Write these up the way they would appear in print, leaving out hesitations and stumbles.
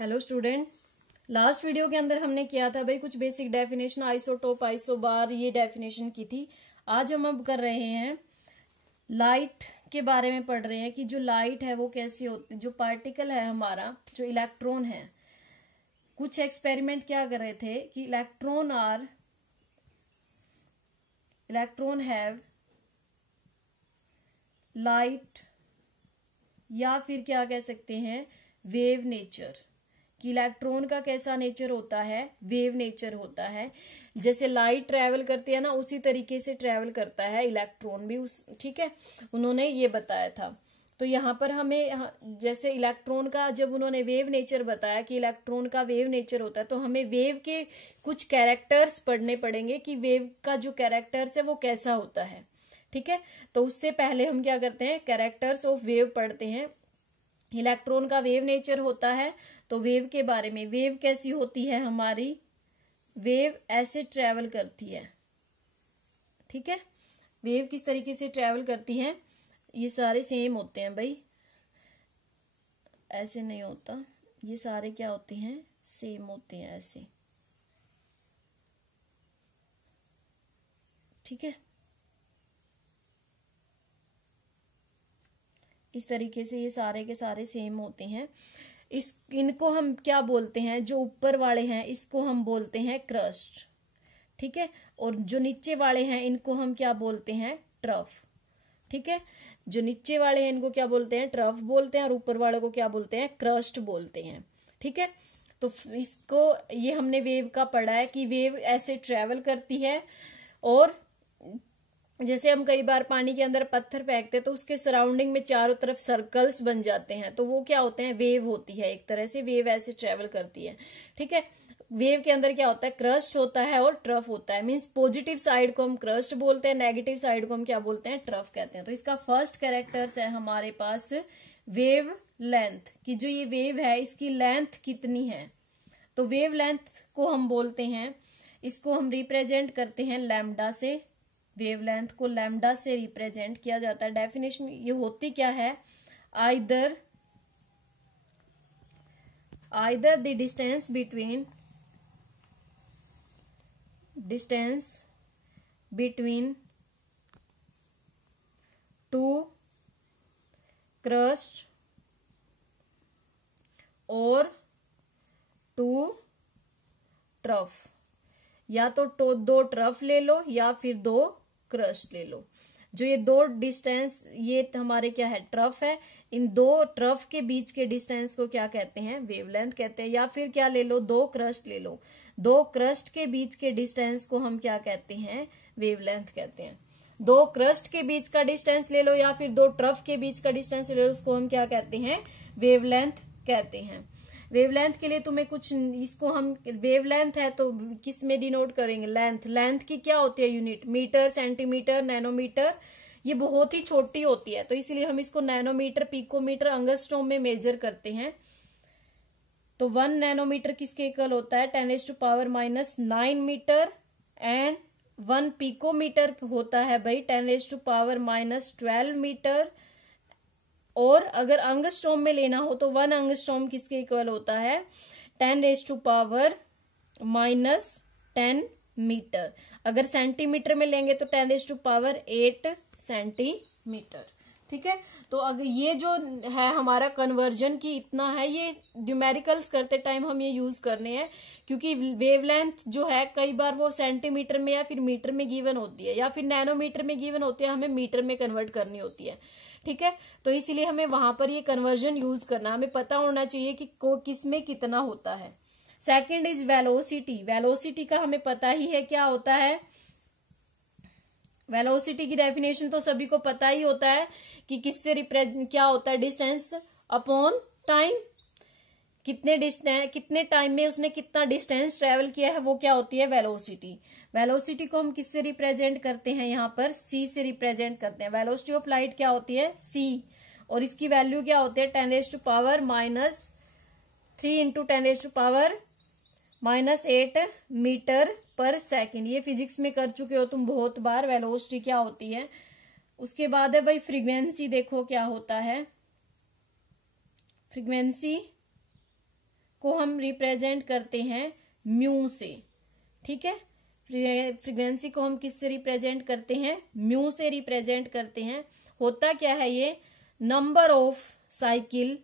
Hello student, last video के अंदर हमने किया था भाई कुछ बेसिक डेफिनेशन आइसोटोप आइसोबार ये डेफिनेशन की थी। आज हम अब कर रहे हैं लाइट के बारे में पढ़ रहे हैं कि जो लाइट है वो कैसी होती है। जो पार्टिकल है हमारा जो इलेक्ट्रॉन है, कुछ एक्सपेरिमेंट क्या कर रहे थे कि इलेक्ट्रॉन हैव लाइट या फिर क्या कह सकते हैं वेव नेचर, कि इलेक्ट्रॉन का कैसा नेचर होता है, वेव नेचर होता है। जैसे लाइट ट्रेवल करती है ना, उसी तरीके से ट्रेवल करता है इलेक्ट्रॉन भी ठीक है, उन्होंने ये बताया था। तो यहाँ पर हमें जैसे इलेक्ट्रॉन का जब उन्होंने वेव नेचर बताया कि इलेक्ट्रॉन का वेव नेचर होता है, तो हमें वेव के कुछ कैरेक्टर्स पढ़ने पड़ेंगे कि वेव का जो कैरेक्टर्स है वो कैसा होता है। ठीक है, तो उससे पहले हम क्या करते हैं, कैरेक्टर्स ऑफ वेव पढ़ते हैं। इलेक्ट्रॉन का वेव नेचर होता है, तो वेव के बारे में, वेव कैसी होती है हमारी, वेव ऐसे ट्रेवल करती है। ठीक है, वेव किस तरीके से ट्रेवल करती है, ये सारे सेम होते हैं भाई, ऐसे नहीं होता, ये सारे क्या होते हैं, सेम होते हैं ऐसे। ठीक है, इस तरीके से ये सारे के सारे सेम होते हैं। इनको हम क्या बोलते हैं, जो ऊपर वाले हैं इसको हम बोलते हैं क्रस्ट। ठीक है, और जो नीचे वाले हैं इनको हम क्या बोलते हैं, ट्रफ। ठीक है, जो नीचे वाले हैं इनको क्या बोलते हैं, ट्रफ बोलते हैं, और ऊपर वाले को क्या बोलते हैं, क्रस्ट बोलते हैं। ठीक है, तो इसको ये हमने वेव का पढ़ा है कि वेव ऐसे ट्रेवल करती है। और जैसे हम कई बार पानी के अंदर पत्थर फेंकते हैं तो उसके सराउंडिंग में चारों तरफ सर्कल्स बन जाते हैं, तो वो क्या होते हैं, वेव होती है। एक तरह से वेव ऐसे ट्रेवल करती है। ठीक है, वेव के अंदर क्या होता है, क्रस्ट होता है और ट्रफ होता है। मींस पॉजिटिव साइड को हम क्रस्ट बोलते हैं, नेगेटिव साइड को हम क्या बोलते हैं, ट्रफ कहते हैं। तो इसका फर्स्ट कैरेक्टर्स है हमारे पास वेव लेंथ, कि जो ये वेव है इसकी लेंथ कितनी है। तो वेव लेंथ को हम बोलते हैं, इसको हम रिप्रेजेंट करते हैं लैम्डा से। वेवलेंथ को लैम्डा से रिप्रेजेंट किया जाता है। डेफिनेशन ये होती क्या है, either the distance between two crust और टू ट्रफ, या तो दो ट्रफ ले लो या फिर दो क्रस्ट ले लो। जो ये दो डिस्टेंस, ये हमारे क्या है, ट्रफ है। इन दो ट्रफ के बीच के डिस्टेंस को क्या कहते हैं, वेवलेंथ कहते हैं। या फिर क्या ले लो, दो क्रस्ट ले लो, दो क्रस्ट के बीच के डिस्टेंस को हम क्या कहते हैं, वेवलेंथ कहते हैं। दो क्रस्ट के बीच का डिस्टेंस ले लो या फिर दो ट्रफ के बीच का डिस्टेंस ले लो, उसको हम क्या कहते हैं, वेवलेंथ कहते हैं। वेवलेंथ के लिए तुम्हें कुछ, इसको हम वेवलेंथ है तो किस में डिनोट करेंगे, लेंथ की क्या होती है यूनिट, मीटर, सेंटीमीटर, नैनोमीटर। ये बहुत ही छोटी होती है, तो इसलिए हम इसको नैनोमीटर, पिकोमीटर, अंगस्ट्रोम में मेजर करते हैं। तो 1 नैनोमीटर किसके इक्वल होता है, 10⁻⁻9 मीटर। एंड 1 पिकोमीटर होता है भाई 10⁻⁻12 मीटर। और अगर अंगस्ट्रोम में लेना हो तो 1 अंगस्ट्रोम किसके इक्वल होता है, 10⁻⁻10 मीटर। अगर सेंटीमीटर में लेंगे तो 10⁸ सेंटीमीटर। ठीक है, तो अगर ये जो है हमारा कन्वर्जन की इतना है, ये न्यूमेरिकल्स करते टाइम हम ये यूज करने हैं, क्योंकि वेवलेंथ जो है कई बार वो सेंटीमीटर में या फिर मीटर में गिवन होती है, या फिर नैनोमीटर में गिवन होती है, हमें मीटर में कन्वर्ट करनी होती है। ठीक है, तो इसीलिए हमें वहां पर ये कन्वर्जन यूज करना, हमें पता होना चाहिए कि किस में कितना होता है। Second is velocity. वेलोसिटी का हमें पता ही है क्या होता है। वेलोसिटी की डेफिनेशन तो सभी को पता ही होता है कि किससे रिप्रेजेंट क्या होता है, डिस्टेंस अपॉन टाइम। कितने टाइम में उसने कितना डिस्टेंस ट्रेवल किया है, वो क्या होती है, वेलोसिटी। वेलोसिटी को हम किससे रिप्रेजेंट करते हैं, यहाँ पर सी से रिप्रेजेंट करते हैं। वेलोसिटी ऑफ लाइट क्या होती है, सी, और इसकी वैल्यू क्या होती है, 10⁻³ × 10⁻⁻8 मीटर पर सेकेंड। ये फिजिक्स में कर चुके हो तुम बहुत बार, वेलोसिटी क्या होती है। उसके बाद है भाई फ्रीक्वेंसी, देखो क्या होता है, फ्रीक्वेंसी को हम रिप्रेजेंट करते हैं म्यू से। ठीक है, फ्रीक्वेंसी को हम किससे रिप्रेजेंट करते हैं? म्यू से रिप्रेजेंट करते हैं। होता क्या है ये? Number of cycle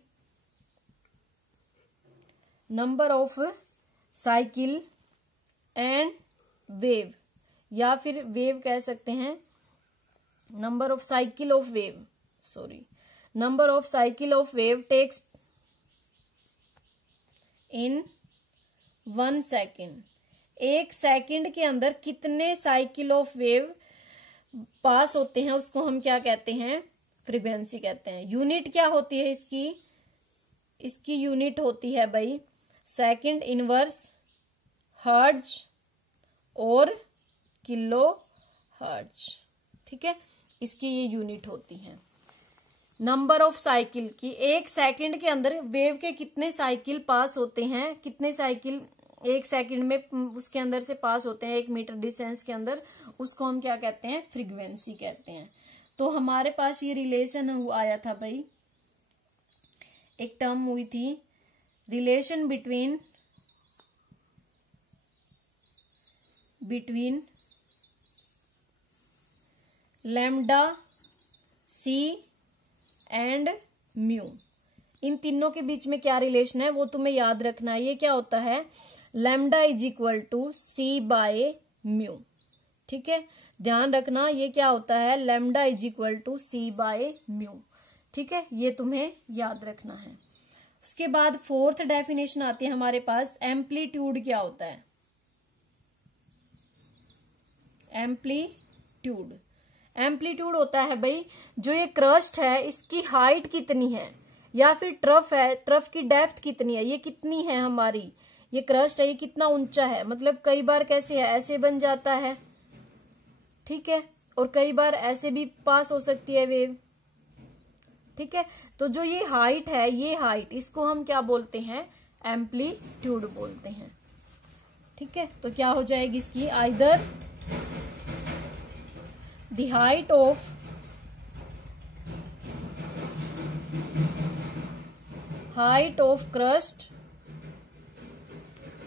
and wave, या फिर वेव कह सकते हैं, number of cycle of wave takes in 1 second. 1 second के अंदर कितने साइकिल ऑफ वेव पास होते हैं उसको हम क्या कहते हैं? फ्रीक्वेंसी कहते हैं। यूनिट क्या होती है इसकी यूनिट होती है भाई सेकेंड इनवर्स हर्ट्ज और किलो हर्ट्ज। ठीक है, इसकी ये यूनिट होती है। नंबर ऑफ साइकिल की 1 सेकेंड के अंदर वेव के कितने साइकिल पास होते हैं, कितने साइकिल 1 सेकेंड में उसके अंदर से पास होते हैं 1 मीटर डिस्टेंस के अंदर, उसको हम क्या कहते हैं? फ्रीक्वेंसी कहते हैं। तो हमारे पास ये रिलेशन आया था भाई, एक टर्म हुई थी relation between lambda C and mu. इन तीनों के बीच में क्या रिलेशन है वो तुम्हें याद रखना है। ये क्या होता है? Lambda is equal to C by mu. ठीक है, ध्यान रखना ये क्या होता है? Lambda is equal to C by mu. ठीक है, ये तुम्हें याद रखना है। उसके बाद 4th डेफिनेशन आती है हमारे पास, एम्पलीट्यूड क्या होता है? एम्पलीट्यूड होता है भाई जो ये क्रस्ट है इसकी हाइट कितनी है, या फिर ट्रफ है, ट्रफ की डेप्थ कितनी है, ये कितनी है हमारी, ये क्रस्ट है ये कितना ऊंचा है। मतलब कई बार कैसे है, ऐसे बन जाता है, ठीक है, और कई बार ऐसे भी पास हो सकती है वेव। ठीक है, तो जो ये हाइट है, ये हाइट इसको हम क्या बोलते हैं? एम्पलीट्यूड बोलते हैं। ठीक है, तो क्या हो जाएगी इसकी? Either the height of crust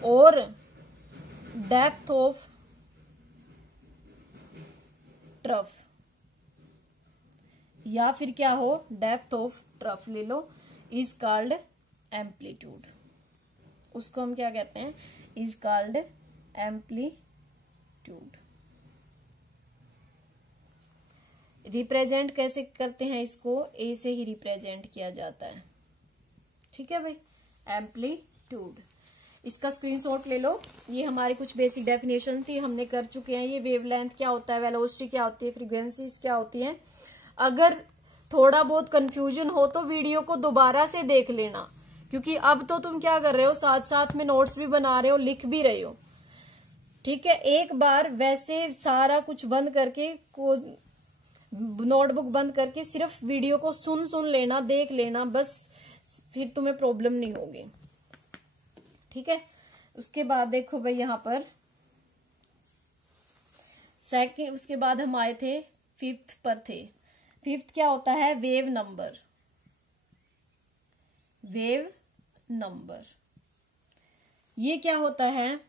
और डेप्थ ऑफ ट्रफ, या फिर क्या हो? डेप्थ ऑफ ट्रफ ले लो, इज कॉल्ड एम्पलीट्यूड। उसको हम क्या कहते हैं? Is called amplitude. रिप्रेजेंट कैसे करते हैं इसको? ए से ही रिप्रेजेंट किया जाता है। ठीक है भाई, एम्पलीट्यूड। इसका स्क्रीनशॉट ले लो। ये हमारी कुछ बेसिक डेफिनेशन थी, हमने कर चुके हैं। ये वेवलेंथ क्या होता है, वेलोसिटी क्या होती है, फ्रीक्वेंसीज क्या होती है। अगर थोड़ा बहुत कंफ्यूजन हो तो वीडियो को दोबारा से देख लेना, क्योंकि अब तो तुम क्या कर रहे हो, साथ साथ में नोट्स भी बना रहे हो, लिख भी रहे हो। ठीक है, एक बार वैसे सारा कुछ बंद करके, नोटबुक बंद करके सिर्फ वीडियो को सुन लेना, देख लेना, बस फिर तुम्हें प्रॉब्लम नहीं होगी। ठीक है, उसके बाद देखो भाई यहाँ पर सेकंड, उसके बाद हम आए थे 5th पर थे। 5th क्या होता है? Wave number. ये क्या होता है?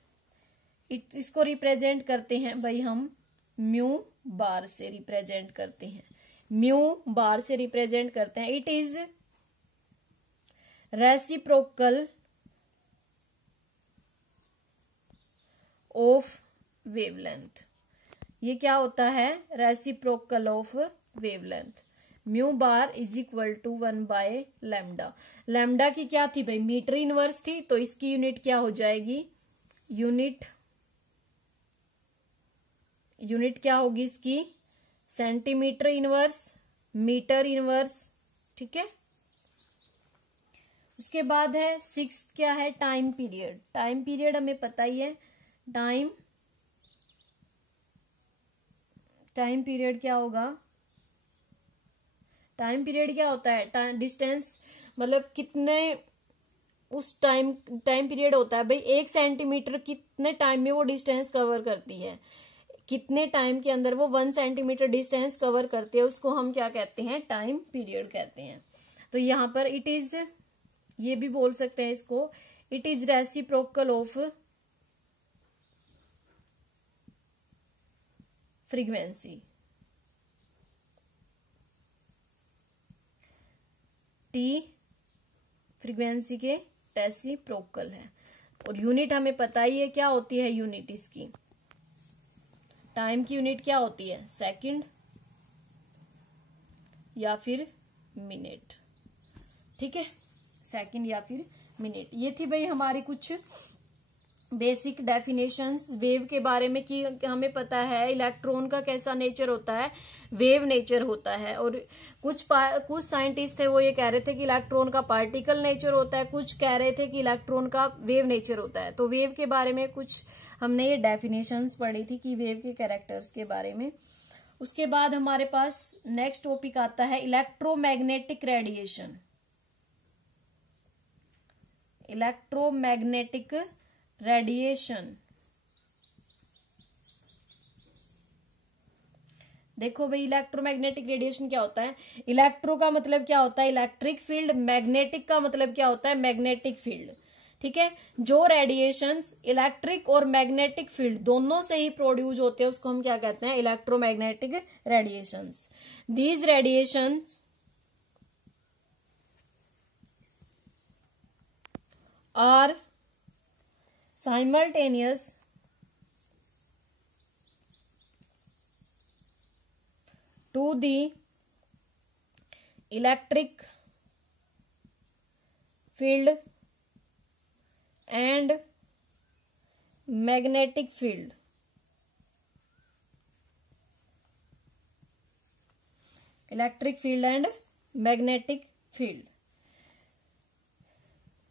इसको रिप्रेजेंट करते हैं भाई हम म्यू बार से रिप्रेजेंट करते हैं। It is reciprocal of wavelength. ये क्या होता है? Reciprocal of wavelength. Mu bar is equal to 1 by lambda. Lambda की क्या थी भाई? मीटर इनवर्स थी, तो इसकी यूनिट क्या हो जाएगी? यूनिट क्या होगी इसकी? Centimetre inverse, metre inverse. ठीक है, उसके बाद है 6th क्या है? टाइम पीरियड हमें पता ही है। टाइम पीरियड क्या होगा? टाइम पीरियड क्या होता है? डिस्टेंस, मतलब कितने उस टाइम पीरियड होता है भाई। 1 सेंटीमीटर कितने टाइम में वो डिस्टेंस कवर करती है, कितने टाइम के अंदर वो 1 सेंटीमीटर डिस्टेंस कवर करती है, उसको हम क्या कहते हैं? टाइम पीरियड कहते हैं। तो यहाँ पर इट इज, ये भी बोल सकते हैं इसको, it is reciprocal of frequency. T frequency के रेसिप्रोकल है। और यूनिट हमें पता ही है क्या होती है यूनिट इसकी। टाइम की यूनिट क्या होती है, सेकंड या फिर मिनट। ठीक है, सेकंड या फिर मिनट। ये थी भाई हमारी कुछ बेसिक डेफिनेशंस वेव के बारे में कि हमें पता है इलेक्ट्रॉन का कैसा नेचर होता है, वेव नेचर होता है। और कुछ साइंटिस्ट थे वो ये कह रहे थे कि इलेक्ट्रॉन का पार्टिकल नेचर होता है, कुछ कह रहे थे कि इलेक्ट्रॉन का वेव नेचर होता है। तो वेव के बारे में कुछ हमने ये डेफिनेशंस पढ़ी थी कि वेव के कैरेक्टर्स के बारे में। उसके बाद हमारे पास नेक्स्ट टॉपिक आता है इलेक्ट्रोमैग्नेटिक रेडिएशन। इलेक्ट्रोमैग्नेटिक रेडिएशन, देखो भाई इलेक्ट्रोमैग्नेटिक रेडिएशन क्या होता है। इलेक्ट्रो का मतलब क्या होता है, इलेक्ट्रिक फील्ड। मैग्नेटिक का मतलब क्या होता है, मैग्नेटिक फील्ड। ठीक है, जो रेडिएशंस इलेक्ट्रिक और मैग्नेटिक फील्ड दोनों से ही प्रोड्यूस होते हैं उसको हम क्या कहते हैं, electromagnetic radiations. These radiations are simultaneous to the electric field and magnetic field। Electric field and magnetic field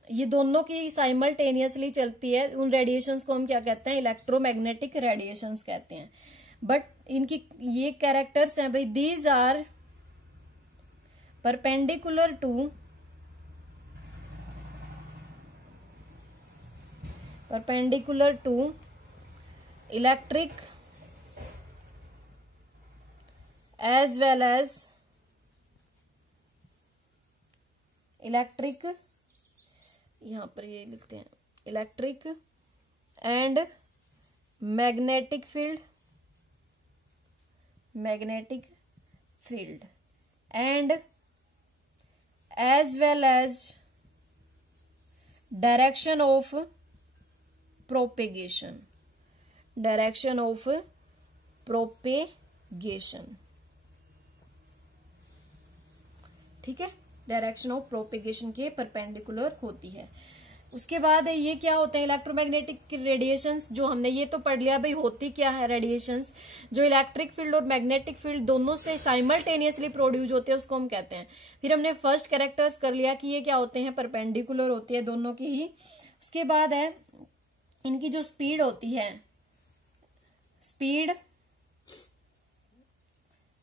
ये दोनों की साइमल्टेनियसली चलती है। उन रेडिएशंस को हम क्या कहते हैं, इलेक्ट्रोमैग्नेटिक रेडिएशंस कहते हैं। बट इनकी ये कैरेक्टर्स हैं भाई, these are perpendicular to electric as well as electric, यहां पर ये लिखते हैं electric and magnetic field and as well as direction of propagation. ठीक है, डायरेक्शन ऑफ प्रोपेगेशन के परपेंडिकुलर होती है। उसके बाद ये क्या होते हैं इलेक्ट्रोमैग्नेटिक रेडिएशंस, जो हमने ये तो पढ़ लिया भाई होती क्या है रेडिएशंस। जो इलेक्ट्रिक फील्ड और मैग्नेटिक फील्ड दोनों से साइमल्टेनियसली प्रोड्यूस होते हैं उसको हम कहते हैं। फिर हमने फर्स्ट कैरेक्टर्स कर लिया कि ये क्या होते हैं, परपेंडिकुलर होती है दोनों की ही। उसके बाद है इनकी जो स्पीड होती है, स्पीड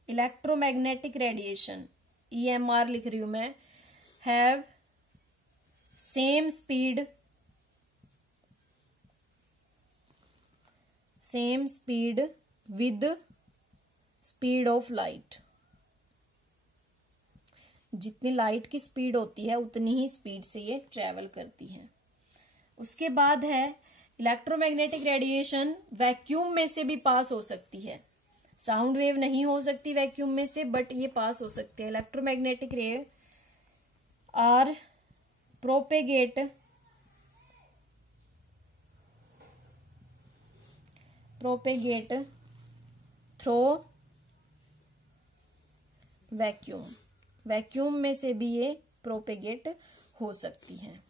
इलेक्ट्रोमैग्नेटिक रेडिएशन EMR लिख रही हूं मैं, have same speed with speed of light. जितनी लाइट की स्पीड होती है उतनी ही स्पीड से ये ट्रेवल करती है। उसके बाद है इलेक्ट्रोमैग्नेटिक रेडिएशन वैक्यूम में से भी पास हो सकती है। साउंड वेव नहीं हो सकती वैक्यूम में से, बट ये पास हो सकते हैं। इलेक्ट्रोमैग्नेटिक रे आर प्रोपेगेट थ्रू वैक्यूम में से भी ये प्रोपेगेट हो सकती हैं।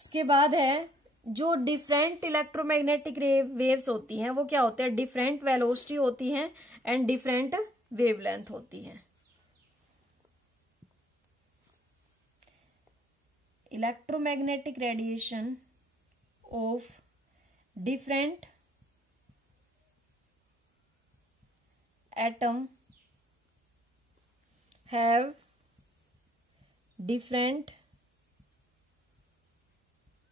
उसके बाद है जो डिफरेंट इलेक्ट्रोमैग्नेटिक वेव्स होती हैं वो क्या होते हैं, डिफरेंट वेलोसिटी होती हैं एंड डिफरेंट वेवलेंथ होती हैं। Electromagnetic radiation of different atom have different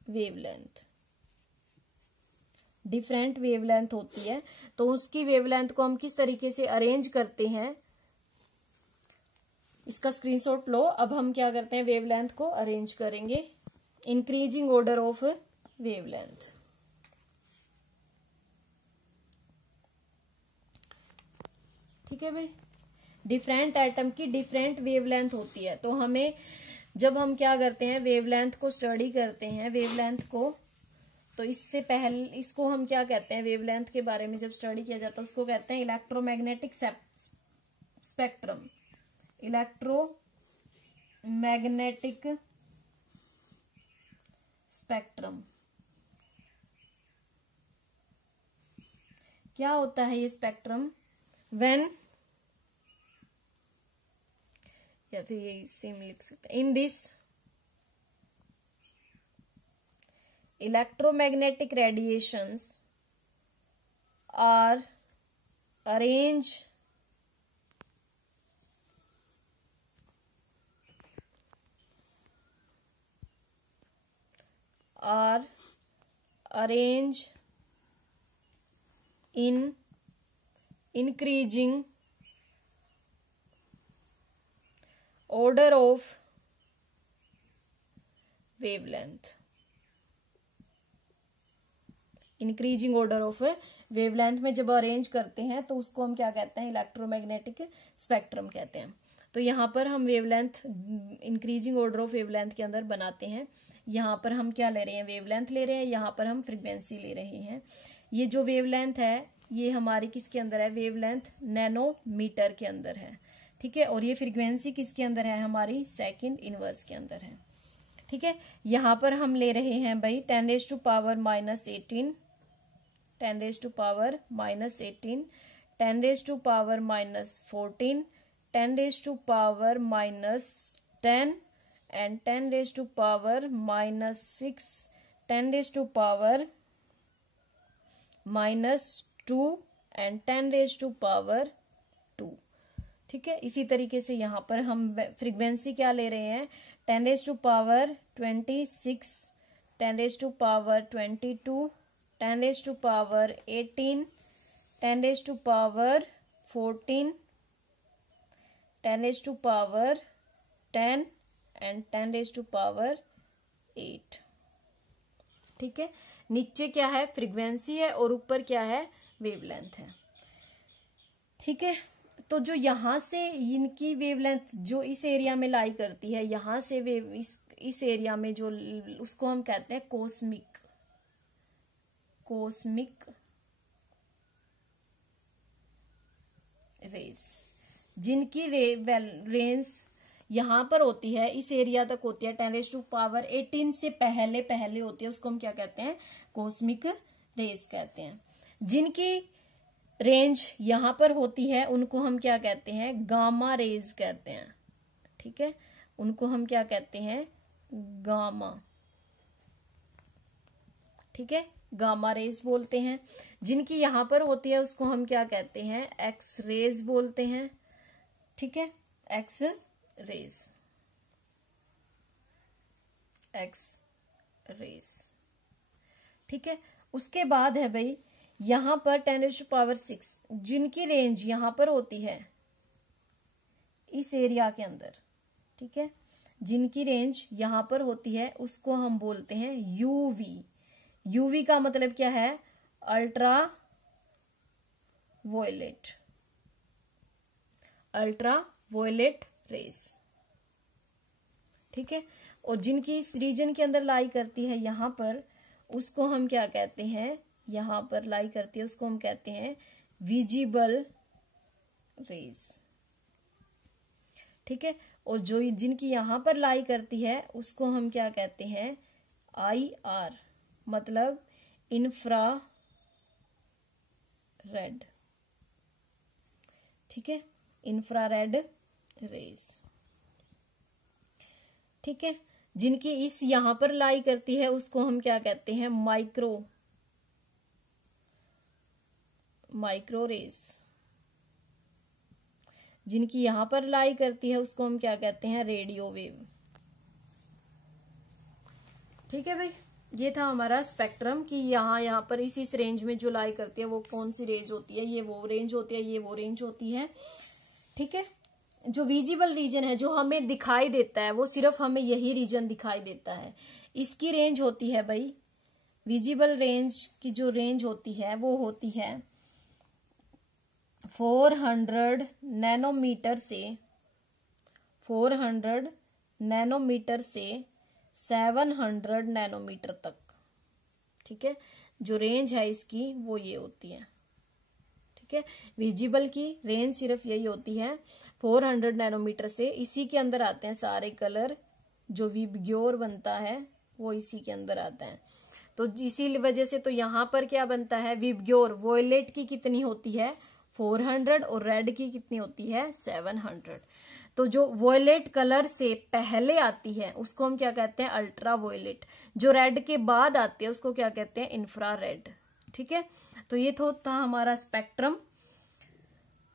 wavelength. Different wavelength होती है, तो उसकी वेवलेंथ को हम किस तरीके से अरेंज करते हैं इसका स्क्रीनशॉट लो। अब हम क्या करते हैं, वेवलेंथ को अरेंज करेंगे। Increasing order of wavelength. ठीक है भाई, डिफरेंट एटम की डिफरेंट वेवलेंथ होती है। तो हमें जब हम क्या करते हैं, वेवलेंथ को स्टडी करते हैं, वेवलेंथ को, तो इससे पहले इसको हम क्या कहते हैं, वेवलेंथ के बारे में जब स्टडी किया जाता है उसको कहते हैं इलेक्ट्रोमैग्नेटिक स्पेक्ट्रम। इलेक्ट्रोमैग्नेटिक स्पेक्ट्रम क्या होता है ये स्पेक्ट्रम? व्हेन, या फिर ये सेम लिख सकते हैं, in this electromagnetic radiations are arranged in increasing order of wavelength। Increasing order of wavelength में जब अरेंज करते हैं तो उसको हम क्या कहते हैं, इलेक्ट्रोमैग्नेटिक स्पेक्ट्रम कहते हैं। तो यहाँ पर हम wavelength increasing order of wavelength के अंदर बनाते हैं। यहाँ पर हम क्या ले रहे हैं, वेवलेंथ ले रहे हैं, यहाँ पर हम फ्रीक्वेंसी ले रहे हैं। ये जो वेवलेंथ है ये हमारी किसके अंदर है, वेवलेंथ नैनोमीटर के अंदर है। ठीक है, और ये फ्रीक्वेंसी किसके अंदर है, हमारी सेकंड इनवर्स के अंदर है। ठीक है, यहाँ पर हम ले रहे हैं भाई 10⁻⁻18 10⁻⁻18 10⁻⁻14 10⁻⁻10 and 10⁻⁻6 10⁻⁻2 and 10⁻2। ठीक है, इसी तरीके से यहाँ पर हम फ्रीक्वेंसी क्या ले रहे हैं, 10⁻26 10⁻22 10⁻18 10⁻14 10⁻10 and 10⁻8। ठीक है, नीचे क्या है, फ्रीक्वेंसी है, और ऊपर क्या है, वेवलेंथ है। ठीक है, तो जो यहां से इनकी वेवलेंथ जो इस एरिया में लाई करती है, यहां से वेव इस एरिया में जो, उसको हम कहते हैं कॉस्मिक रेज, जिनकी रेंज यहां पर होती है, इस एरिया तक होती है, 10⁻18 से पहले होती है, उसको हम क्या कहते हैं, कॉस्मिक रेज कहते हैं। जिनकी रेंज यहां पर होती है उनको हम क्या कहते हैं, गामा रेज कहते हैं। ठीक है, उनको हम क्या कहते हैं, गामा। ठीक है, गामा रेज बोलते हैं। जिनकी यहां पर होती है उसको हम क्या कहते हैं, एक्स रेज बोलते हैं। ठीक है, एक्स रेज। ठीक है, उसके बाद है भाई यहां पर 10⁻6 जिनकी रेंज यहां पर होती है इस एरिया के अंदर। ठीक है, जिनकी रेंज यहां पर होती है उसको हम बोलते हैं यूवी। यूवी का मतलब क्या है, अल्ट्रा वायलेट रेज। ठीक है, और जिनकी इस रीजन के अंदर लाई करती है यहां पर, उसको हम क्या कहते हैं, यहां पर लाई करती है उसको हम कहते हैं विजिबल रेज। ठीक है, और जो जिनकी यहां पर लाई करती है उसको हम क्या कहते हैं, IR, मतलब इंफ्रारेड। ठीक है, इंफ्रारेड रेज। ठीक है, जिनकी इस यहां पर लाई करती है उसको हम क्या कहते हैं, माइक्रो रेज। जिनकी यहां पर लाई करती है उसको हम क्या कहते हैं, रेडियो वेव। ठीक है भाई, ये था हमारा स्पेक्ट्रम कि यहाँ पर इस रेंज में जो लाई करती है वो कौन सी रेंज होती है, ये वो रेंज होती है, ये वो रेंज होती है। ठीक है, जो विजिबल रीजन है, जो हमें दिखाई देता है, वो सिर्फ हमें यही रीजन दिखाई देता है। इसकी रेंज होती है भाई, विजिबल रेंज की जो रेंज होती है वो होती है 400 नैनोमीटर से 700 नैनोमीटर तक। ठीक है, जो रेंज है इसकी वो ये होती है। ठीक है, विजिबल की रेंज सिर्फ यही होती है 400 नैनोमीटर से। इसी के अंदर आते हैं सारे कलर, जो विबग्योर बनता है वो इसी के अंदर आता है। तो इसी वजह से तो यहाँ पर क्या बनता है, विबग्योर वॉयलेट की कितनी होती है 400 और रेड की कितनी होती है 700। तो जो वॉयलेट कलर से पहले आती है उसको हम क्या कहते हैं, अल्ट्रा वॉयलेट। जो रेड के बाद आती है उसको क्या कहते हैं, इंफ्रारेड। ठीक है, तो ये तो था हमारा स्पेक्ट्रम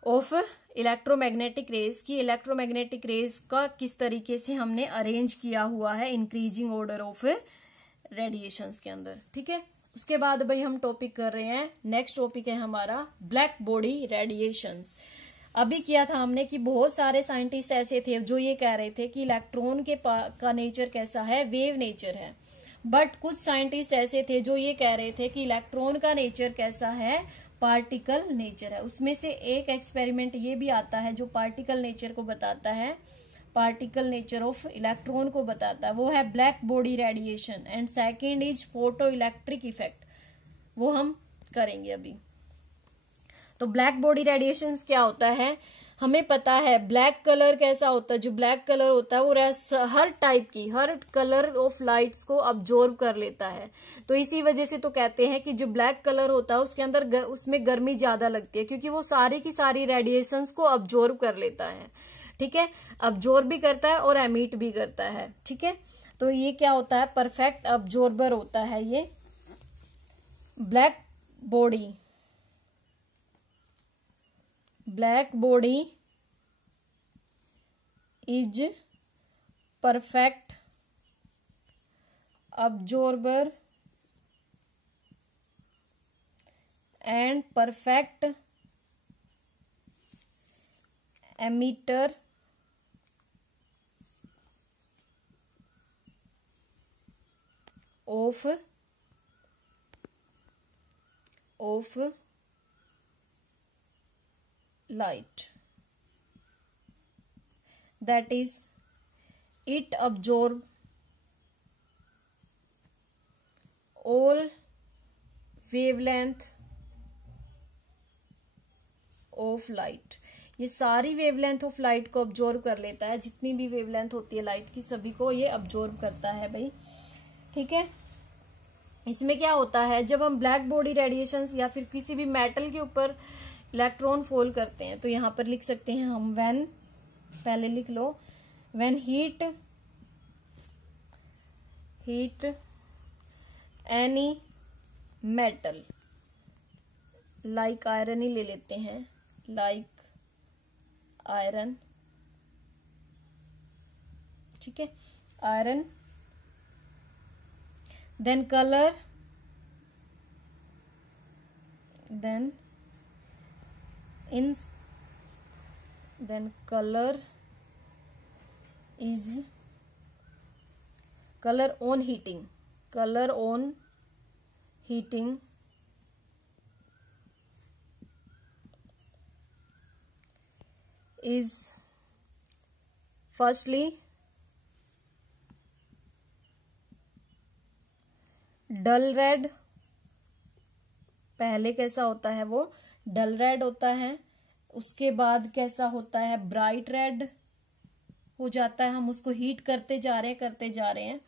ऑफ इलेक्ट्रोमैग्नेटिक रेज की इलेक्ट्रोमैग्नेटिक रेज का किस तरीके से हमने अरेंज किया हुआ है इंक्रीजिंग ऑर्डर ऑफ रेडिएशंस के अंदर। ठीक है, उसके बाद भाई हम टॉपिक कर रहे हैं, नेक्स्ट टॉपिक है हमारा ब्लैक बॉडी रेडिएशंस। अभी किया था हमने कि बहुत सारे साइंटिस्ट ऐसे थे जो ये कह रहे थे कि इलेक्ट्रॉन का नेचर कैसा है, वेव नेचर है। बट कुछ साइंटिस्ट ऐसे थे जो ये कह रहे थे कि इलेक्ट्रॉन का नेचर कैसा है, पार्टिकल नेचर है। उसमें से एक एक्सपेरिमेंट ये भी आता है जो पार्टिकल नेचर को बताता है, पार्टिकल नेचर ऑफ इलेक्ट्रॉन को बताता है, वो है black body radiation. And second is photo electric effect, वो हम करेंगे अभी। तो ब्लैक बॉडी रेडिएशन क्या होता है, हमें पता है ब्लैक कलर कैसा होता है। जो ब्लैक कलर होता है वो हर टाइप की, हर कलर ऑफ लाइट्स को अब्जॉर्ब कर लेता है। तो इसी वजह से तो कहते हैं कि जो ब्लैक कलर होता है उसके अंदर उसमें गर्मी ज्यादा लगती है, क्योंकि वो सारी की सारी रेडिएशंस को अब्जॉर्ब कर लेता है। ठीक है, अब्जॉर्ब भी करता है और एमिट भी करता है। ठीक है, तो ये क्या होता है, परफेक्ट अब्जॉर्बर होता है ये black body. Black body is perfect absorber and perfect emitter of light, that is it absorb all wavelength of light। ये सारी वेवलेंथ ऑफ लाइट को अब्जॉर्ब कर लेता है, जितनी भी वेवलेंथ होती है लाइट की सभी को ये अब्जॉर्ब करता है भाई। ठीक है, इसमें क्या होता है, जब हम ब्लैक बॉडी रेडिएशंस या फिर किसी भी मेटल के ऊपर इलेक्ट्रॉन फॉल करते हैं, तो यहां पर लिख सकते हैं हम व्हेन, पहले लिख लो, when heat any metal, like iron ही ले लेते हैं, लाइक आयरन। ठीक है, iron, then color, then color is color on heating is firstly dull red. पहले कैसा होता है, वो डल रेड होता है। उसके बाद कैसा होता है, ब्राइट रेड हो जाता है। हम उसको हीट करते जा रहे हैं,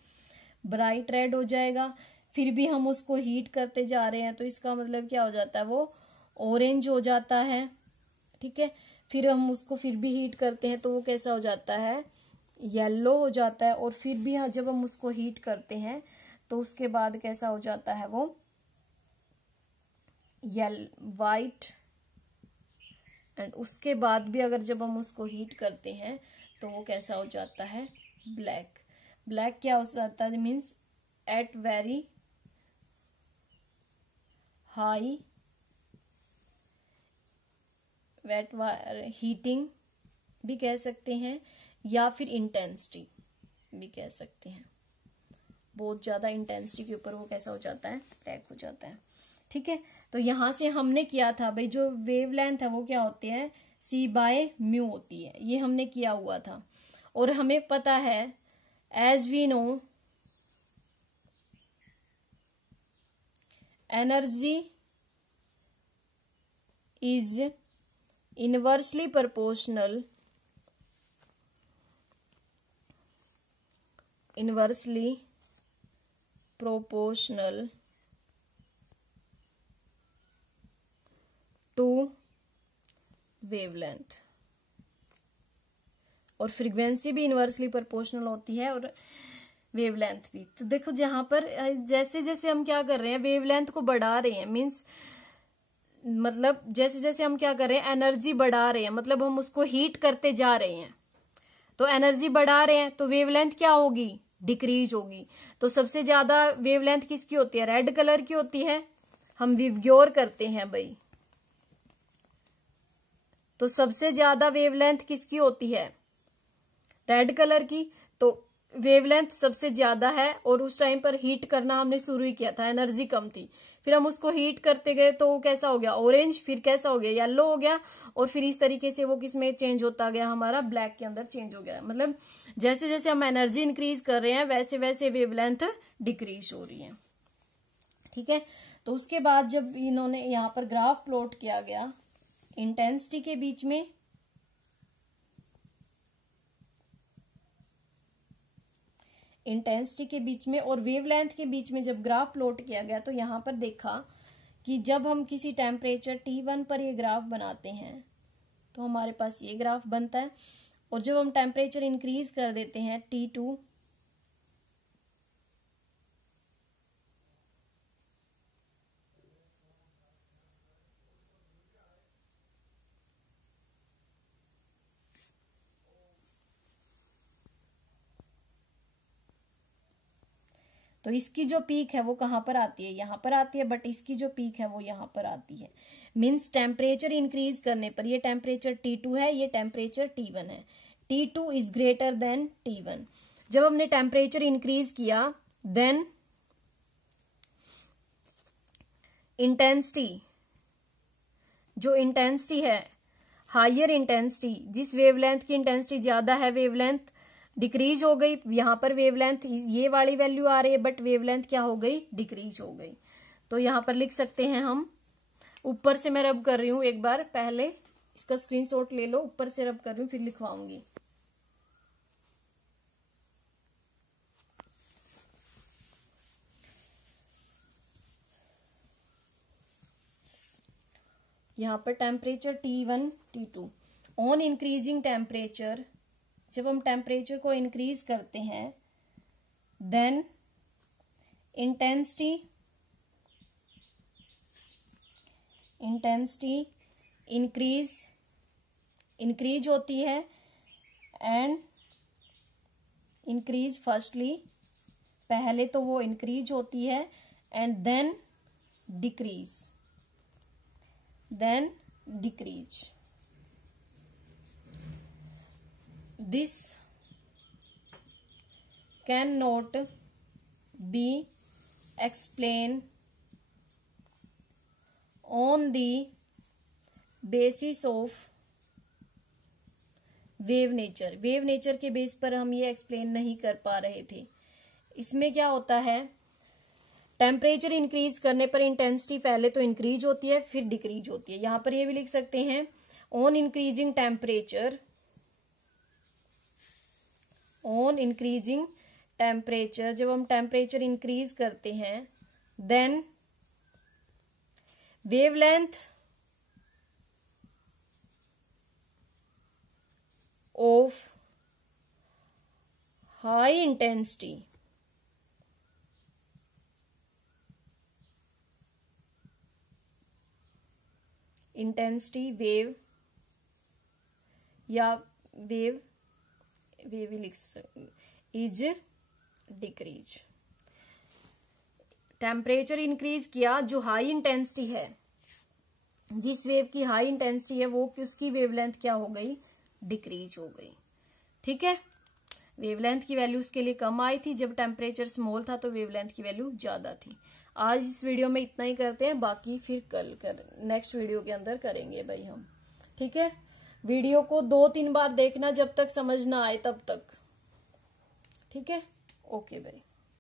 ब्राइट रेड हो जाएगा। फिर भी हम उसको हीट करते जा रहे हैं, तो इसका मतलब क्या हो जाता है, वो ऑरेंज हो जाता है। ठीक है, फिर हम उसको फिर भी हीट करते हैं, तो वो कैसा हो जाता है, येलो हो जाता है। और फिर भी जब हम उसको हीट करते हैं तो उसके बाद कैसा हो जाता है, वो वाइट। एंड उसके बाद भी अगर जब हम उसको हीट करते हैं तो वो कैसा हो जाता है, ब्लैक। ब्लैक क्या हो जाता है, means at very high heating भी कह सकते हैं या फिर इंटेंसिटी भी कह सकते हैं। बहुत ज्यादा इंटेंसिटी के ऊपर वो कैसा हो जाता है, अटैक हो जाता है। ठीक है, तो यहां से हमने किया था भाई जो वेवलेंथ है वो क्या होती है, c/μ होती है, ये हमने किया हुआ था। और हमें पता है as we know energy is inversely proportional to wavelength, और फ्रीक्वेंसी भी इनवर्सली प्रोपोर्शनल होती है और वेवलेंथ भी। तो देखो जहां पर जैसे जैसे हम क्या कर रहे हैं, वेवलेंथ को बढ़ा रहे हैं, मीन्स मतलब जैसे जैसे हम क्या कर रहे हैं, एनर्जी बढ़ा रहे हैं, मतलब हम उसको हीट करते जा रहे हैं। तो एनर्जी बढ़ा रहे हैं तो वेवलेंथ क्या होगी, डिक्रीज होगी। तो सबसे ज्यादा वेवलेंथ किसकी होती है, रेड कलर की होती है। हम विवग्योर करते हैं भाई, तो सबसे ज्यादा वेवलेंथ किसकी होती है, रेड कलर की। तो वेवलेंथ सबसे ज्यादा है और उस टाइम पर हीट करना हमने शुरू ही किया था, एनर्जी कम थी, फिर हम उसको हीट करते गए तो वो कैसा हो गया, ऑरेंज, फिर कैसा हो गया, येलो हो गया, और फिर इस तरीके से वो किस में चेंज होता गया, हमारा ब्लैक के अंदर चेंज हो गया। मतलब जैसे जैसे हम एनर्जी इंक्रीज कर रहे हैं वैसे वैसे वेवलेंथ डिक्रीज हो रही है। ठीक है, तो उसके बाद जब इन्होंने यहाँ पर ग्राफ प्लॉट किया गया इंटेंसिटी के बीच में, इंटेंसिटी के बीच में और वेवलेंथ के बीच में जब ग्राफ प्लॉट किया गया, तो यहां पर देखा कि जब हम किसी टेम्परेचर T1 पर ये ग्राफ बनाते हैं तो हमारे पास ये ग्राफ बनता है, और जब हम टेम्परेचर इंक्रीज कर देते हैं T2, तो इसकी जो पीक है वो कहां पर आती है, यहां पर आती है, बट इसकी जो पीक है वो यहां पर आती है। मींस टेम्परेचर इंक्रीज करने पर, ये टेम्परेचर T2 है, ये टेम्परेचर T1 है, T2 is greater than T1। जब हमने टेम्परेचर इंक्रीज किया देन इंटेंसिटी, जो इंटेंसिटी है, हायर इंटेंसिटी, जिस वेवलेंथ की इंटेंसिटी ज्यादा है, वेवलेंथ डिक्रीज हो गई। यहां पर वेवलेंथ ये वाली वैल्यू आ रही है, बट वेवलेंथ क्या हो गई, डिक्रीज हो गई। तो यहां पर लिख सकते हैं हम, ऊपर से मैं रब कर रही हूं, एक बार पहले इसका स्क्रीनशॉट ले लो, ऊपर से रब कर रही हूं फिर लिखवाऊंगी। यहां पर temperature T1 T2 on increasing temperature, जब हम टेम्परेचर को इंक्रीज करते हैं देन इंटेंसिटी इंक्रीज होती है, एंड इंक्रीज फर्स्टली, पहले तो वो इंक्रीज होती है, and then decrease, This cannot be explained on the basis of wave nature. Wave nature के बेस पर हम ये एक्सप्लेन नहीं कर पा रहे थे। इसमें क्या होता है, टेम्परेचर इंक्रीज करने पर इंटेंसिटी पहले तो इंक्रीज होती है फिर डिक्रीज होती है। यहां पर ये भी लिख सकते हैं ऑन इंक्रीजिंग टेम्परेचर, जब हम टेम्परेचर इंक्रीज करते हैं then wavelength of high intensity wave या वेव ही लिख सकते, इज डिक्रीज। टेम्परेचर इंक्रीज किया, जो हाई इंटेंसिटी है, जिस वेव की हाई इंटेंसिटी है वो उसकी वेवलेंथ क्या हो गई, डिक्रीज हो गई। ठीक है, वेवलेंथ की वैल्यू उसके लिए कम आई थी, जब टेम्परेचर स्मॉल था तो वेवलेंथ की वैल्यू ज्यादा थी। आज इस वीडियो में इतना ही करते हैं, बाकी फिर कल नेक्स्ट वीडियो के अंदर करेंगे भाई हम। ठीक है, वीडियो को 2-3 बार देखना जब तक समझ ना आए तब तक। ठीक है, ओके भाई।